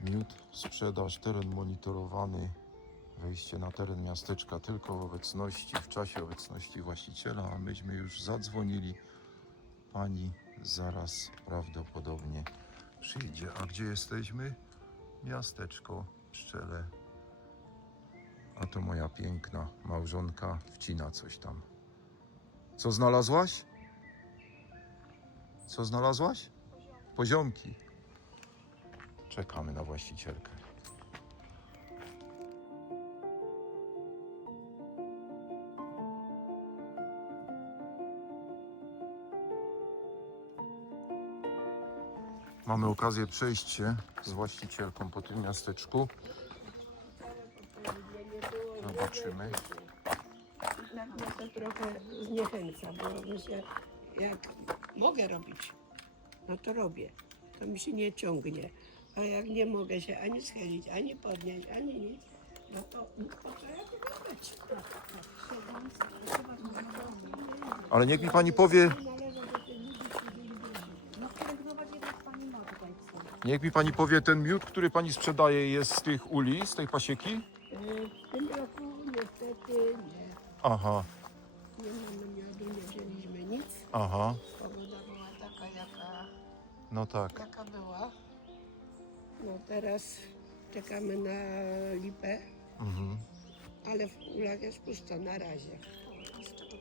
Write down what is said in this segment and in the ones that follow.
Miód, sprzedaż, teren monitorowany. Wejście na teren miasteczka tylko w obecności, w czasie obecności właściciela, a myśmy już zadzwonili. Pani zaraz prawdopodobnie przyjdzie. A gdzie jesteśmy? Miasteczko Pszczele. A to moja piękna małżonka wcina coś tam. Co znalazłaś? Co znalazłaś? Poziomki. Czekamy na właścicielkę. Mamy okazję przejść się z właścicielką po tym miasteczku. Zobaczymy. Na mnie to trochę zniechęca, bo się, jak mogę robić, no to robię. To mi się nie ciągnie. A jak nie mogę się ani schylić, ani podnieść, ani nic, no to, no to trzeba tego być. Ale niech mi pani powie, niech mi pani powie, ten miód, który pani sprzedaje, jest z tych uli, z tej pasieki? W tym roku niestety nie. Aha, Nie mamy miodu, nie wzięliśmy nic. aha, Pogoda była taka, jaka no tak. Jaka była? No teraz czekamy na lipę, Mhm. ale w ulach jest pusto na razie.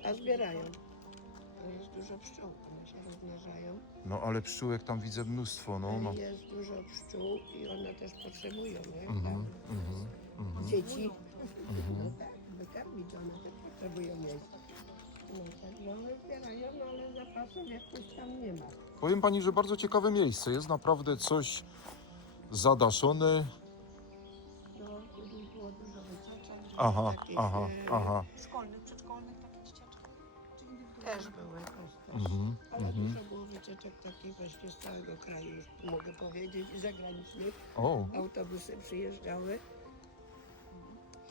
A zbierają. To jest dużo pszczół, one się rozmnażają. No ale pszczółek tam widzę mnóstwo, no. no. Jest dużo pszczół i one też potrzebują, nie? Mhm, Tak. mhm, mhm. Dzieci, Mhm. no tak, wykarmić one też potrzebują jeść. No tak, no one zbierają, no ale zapasów jakoś tam nie ma. Powiem pani, że bardzo ciekawe miejsce. Jest naprawdę coś wycieczek. Aha, takich, aha, aha. Szkolnych, przedszkolnych? Czy indywidualnych? Też były. Mhm, Ale mhm. dużo było wycieczek takich właśnie z całego kraju, już mogę powiedzieć, i zagranicznych. O, Autobusy przyjeżdżały.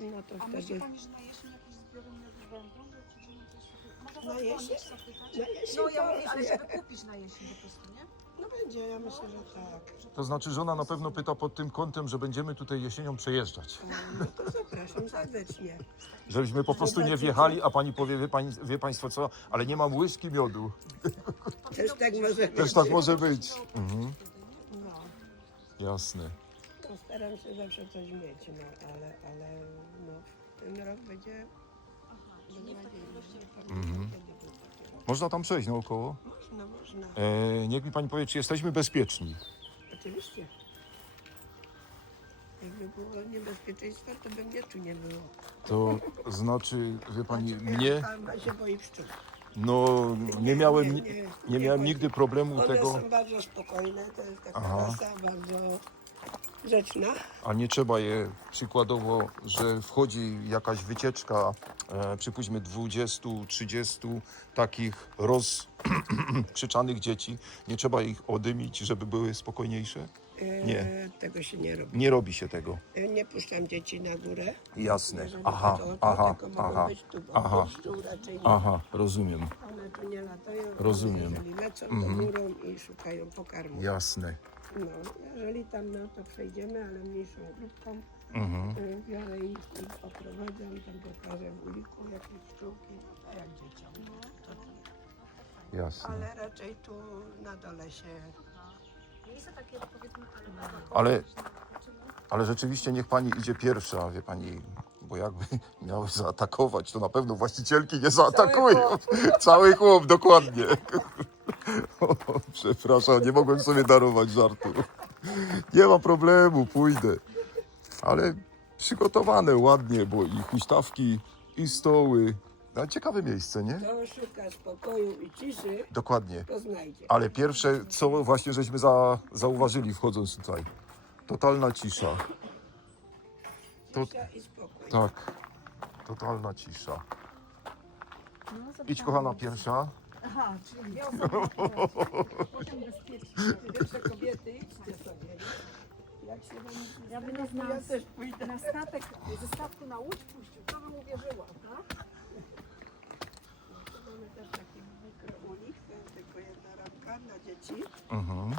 No to A myśli wtedy pani, że na jesień jakieś zbiory miodu będą? Że przyjdziemy coś sobie... Można Na jesień? zapytać? na jesień No ja mówię, ale żeby kupić na jesień po prostu, nie? No będzie, ja myślę, że tak. to znaczy żona na pewno pyta pod tym kątem, że będziemy tutaj jesienią przejeżdżać. No to zapraszam serdecznie. Żebyśmy po prostu nie wjechali, a pani powie, wie, pani, wie państwo co, ale nie mam łyżki miodu. Też tak może Też być. tak może być. Mhm. No, Jasne. to staram się zawsze coś mieć, no ale, ale no, ten rok będzie... Aha, nie w takiej ilości jak Mhm. Można tam przejść naokoło? Można, można. E, niech mi pani powie, czy jesteśmy bezpieczni. Oczywiście. Jakby było niebezpieczeństwo, to by mnie tu nie było. To znaczy, wie pani, Znaczy, mnie, Pan się boi pszczół. no nie miałem, Nie, ni- nie, miałem nigdy problemu One tego, są bardzo spokojne, to jest taka Aha. rasa bardzo grzeczna. a nie trzeba je przykładowo, że wchodzi jakaś wycieczka, e, przypuśćmy 20-30 takich rozkrzyczanych dzieci, nie trzeba ich odymić, żeby były spokojniejsze? E, Nie. Tego się nie robi. Nie robi się tego. E, Nie puszczam dzieci na górę. Jasne. Jeżeli Aha, to, to aha, tylko mogą aha, być tu, bo aha. raczej nie. aha, rozumiem. One tu nie latają. Rozumiem. Jeżeli lecą Mhm. do górą i szukają pokarmu. Jasne. No, jeżeli tam no, to przejdziemy, ale mniejszą grupką. Mhm. Y, Biorę ich i oprowadzam, tam pokażę w uliku jakieś pszczółki, no to jak dzieciom. To, Jasne. ale raczej tu na dole się... Miejsce takie powiedzmy, ale... Ale, ale rzeczywiście niech pani idzie pierwsza, wie pani, bo jakby miały zaatakować, to na pewno właścicielki nie zaatakują. Cały chłop, dokładnie. O, przepraszam, nie mogłem sobie darować żartu. Nie ma problemu, pójdę. Ale przygotowane ładnie, bo i huśtawki, i stoły. No, ciekawe miejsce, nie? Kto szuka spokoju i ciszy, Dokładnie. to znajdzie. Ale pierwsze, co właśnie żeśmy za, zauważyli wchodząc tutaj, totalna cisza. to- Cisza i spokój. Tak, totalna cisza. No, Idź kochana pierwsza. Aha, czyli dwie osoby. Potem bezpiecznie. Pierwsze kobiety, idźcie sobie. Jak się wam Ja bym nas ja też pójdę. na statek, ze statku na łódź puścił, to bym uwierzyła, tak? Mamy też taki mikroulik, to jest tylko jedna ramka dla dzieci. Mhm.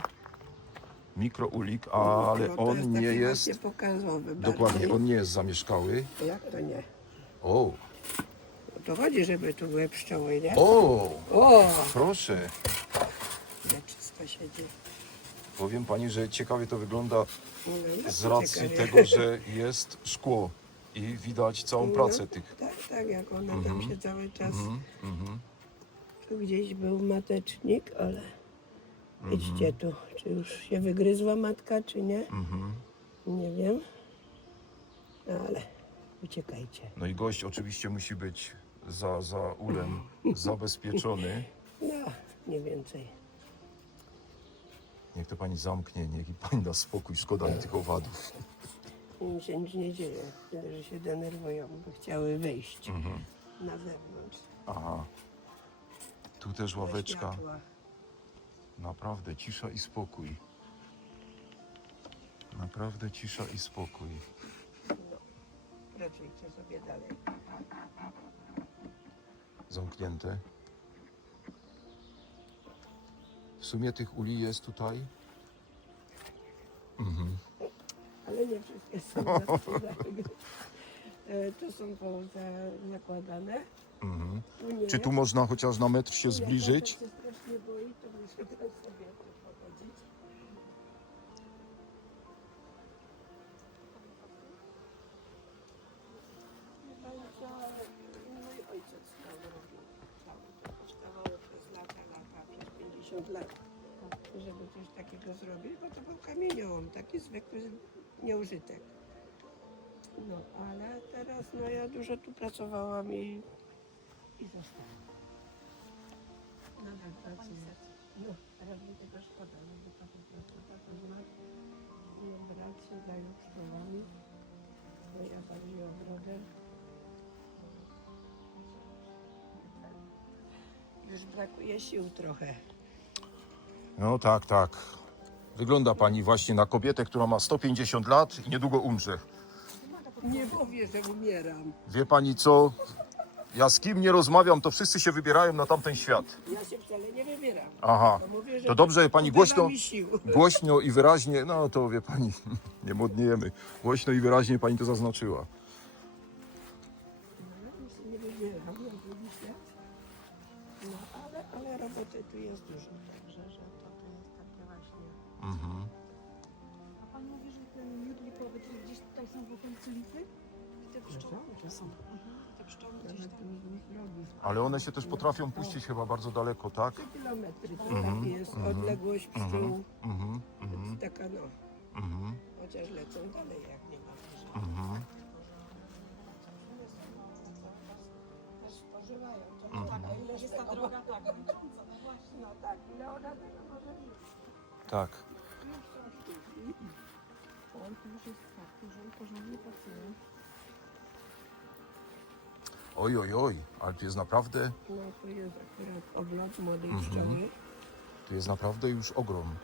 Mikroulik, ale No, to jest on nie taki jest. właśnie pokazowy Dokładnie, on nie jest zamieszkały. Jak to nie? O, O to chodzi, żeby tu były pszczoły, nie? o, O! proszę. Się dzieje. Powiem pani, że ciekawie to wygląda No, no, z to racji ciekawie. tego, że jest szkło i widać całą No, pracę tych. Tak, tak, jak ona tam się cały czas... Mhm, mhm. Tu gdzieś był matecznik, ale Mhm. Idźcie tu. Czy już się wygryzła matka, czy nie? Mhm. Nie wiem. No, ale uciekajcie. No i gość oczywiście musi być za, za ulem zabezpieczony. No, nie więcej. Niech to pani zamknie, niech i pani da spokój, szkoda mi tych owadów. Im się nic nie dzieje, tyle, że się denerwują, bo chciały wyjść Mhm. na zewnątrz. Aha. Tu też ławeczka. światła. Naprawdę cisza i spokój. Naprawdę cisza i spokój. Pracujcie sobie dalej. Zamknięte. W sumie tych uli jest tutaj. Mhm. Ale nie wszystkie są za- E, są poza zakładane. Mhm. Tu nie. Czy tu można chociaż na metr się zbliżyć? Nieużytek. No, ale teraz no ja dużo tu pracowałam i, i zostałam. Nadal pracuję. No, mi tego szkoda, no bo ta zmarł. No, brat się zajął pszczołami. No ja bardziej ogrodę. Już brakuje sił trochę. No tak, tak. Wygląda pani właśnie na kobietę, która ma 150 lat i niedługo umrze. Nie powie, że umieram. Wie pani co? Ja z kim nie rozmawiam, to wszyscy się wybierają na tamten świat. Ja się wcale nie wybieram. Aha. To mówię, że To dobrze, pani głośno, mi sił. głośno i wyraźnie, no to wie pani, nie modniejemy. Głośno i wyraźnie pani to zaznaczyła. Ja się nie wybieram. No, ale, ale roboty tu jest dużo, także że to, Mhm. A pan mówi, że ten miód lipowy, czyli gdzieś tutaj są w okolicy Lipy? I te pszczoły są. Mhm. I te pszczoły gdzieś tam. Ale one się też potrafią puścić chyba bardzo daleko, tak? 3 kilometry to Mhm, jest mhm, odległość pszczół. Mhm, mhm, Taka no, mhm, chociaż lecą dalej jak nie ma wyżej. mhm. Też spożywają. To Mhm. tak, ile Jest ta tego- droga tak męcząca, no właśnie. No tak, ile ona tego może. Tak. Porządnie pracuje. Oj, oj, oj, ale tu jest naprawdę, No tu jest akurat oblot młodej Mhm. pszczoły. tu jest naprawdę już ogrom.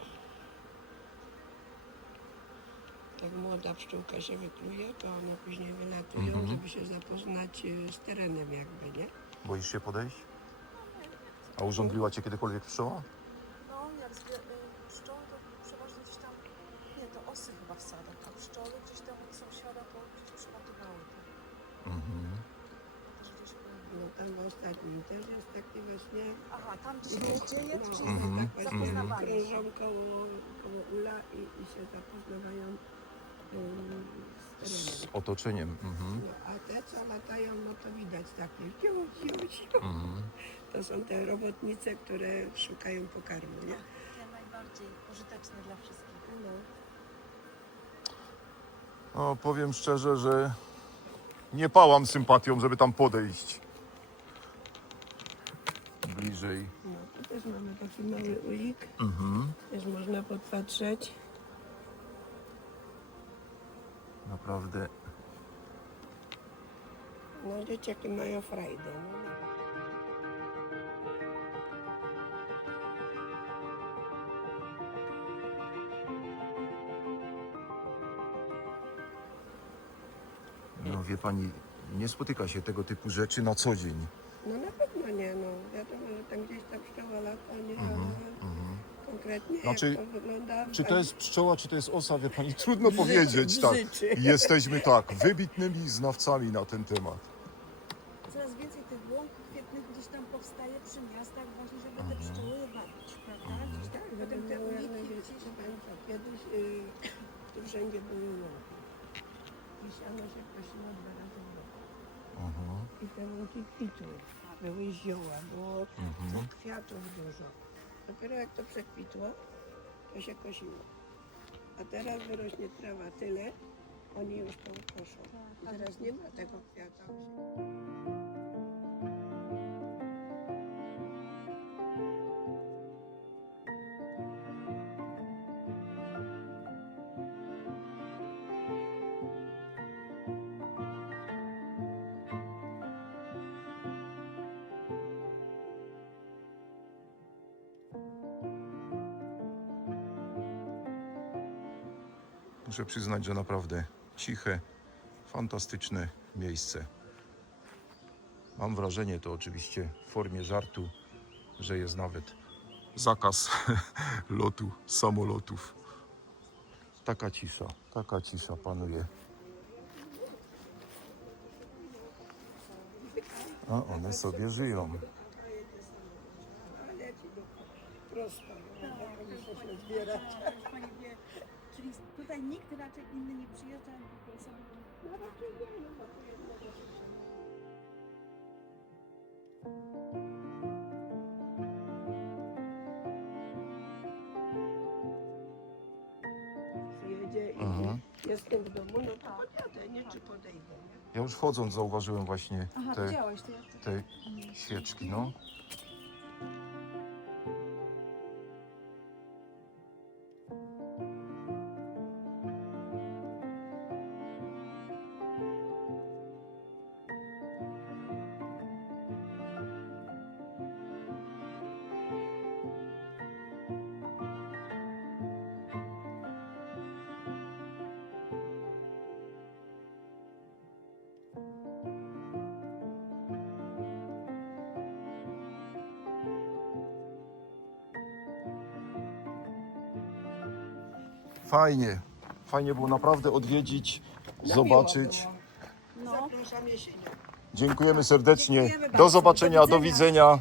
Jak młoda pszczółka się wykluje, to one później wylatują, Mhm. żeby się zapoznać y, z terenem jakby, nie? Boisz się podejść? A urządliła cię kiedykolwiek pszczoła? No, jak zwie, y, pszczoły to przeważnie gdzieś tam, nie, to osy chyba w sadach, a pszczoły gdzieś tam od sąsiada to gdzieś przylatywały. Mhm. też gdzieś No tam w ostatnim też jest taki właśnie... Aha, tam gdzie się nie dzieje, No, czyli Mhm, tak właśnie zapoznawanie się. krążą koło, koło ula i, i się zapoznawają ym, z Z otoczeniem. Mhm. No, a te, co latają, no to widać takie ciu, ciu, ciu. Mhm. To są te robotnice, które szukają pokarmu, nie? Takie najbardziej pożyteczne dla wszystkich. No. No, powiem szczerze, że nie pałam sympatią, żeby tam podejść. Bliżej. No, tu też mamy taki mały ulik, Mhm. też można podpatrzeć. Naprawdę. No, dzieciaki mają frajdę. No, pani, nie spotyka się tego typu rzeczy na co dzień. no na pewno nie, no. Wiadomo, że tam gdzieś ta pszczoła lata, nie? Mhm. Ale Mhm. konkretnie, Znaczy, jak to wygląda. Czy to jest pszczoła, czy to jest osa, wie pani, trudno powiedzieć, tak. bzyczy. Jesteśmy tak, wybitnymi znawcami na ten temat. Coraz więcej tych łąk kwietnych gdzieś tam powstaje przy miastach właśnie, żeby te Mhm. pszczoły wabić, prawda? Gdzieś tam Tak, potem te uniki najwięcej, gdzieś kiedyś y, tu wszędzie były łąki. I siano się kosiło dwa razy w roku. Mhm, I te łąki kwitły. Były zioła, było mhm. kwiatów dużo. Dopiero jak to przekwitło, to się kosiło. A teraz wyrośnie trawa tyle, oni już to koszą. I teraz nie ma tego kwiata. Muszę przyznać, że naprawdę ciche, fantastyczne miejsce. Mam wrażenie, to oczywiście w formie żartu, że jest nawet zakaz lotu samolotów. Taka cisza, taka cisza panuje. A one sobie żyją. Prosto. Muszę się zbierać. Tutaj nikt raczej inny nie przyjeżdża, tylko sobie No raczej nie, no bo słyszę. Przyjedzie i Mhm. jestem w domu, no to podjadę, nie czy podejdę. Nie? Ja już wchodząc zauważyłem właśnie Aha, te, to. to- te świeczki, no. Fajnie. Fajnie było naprawdę odwiedzić, No, zobaczyć. jesienią. Dziękujemy serdecznie. Dziękujemy Do zobaczenia, Do widzenia.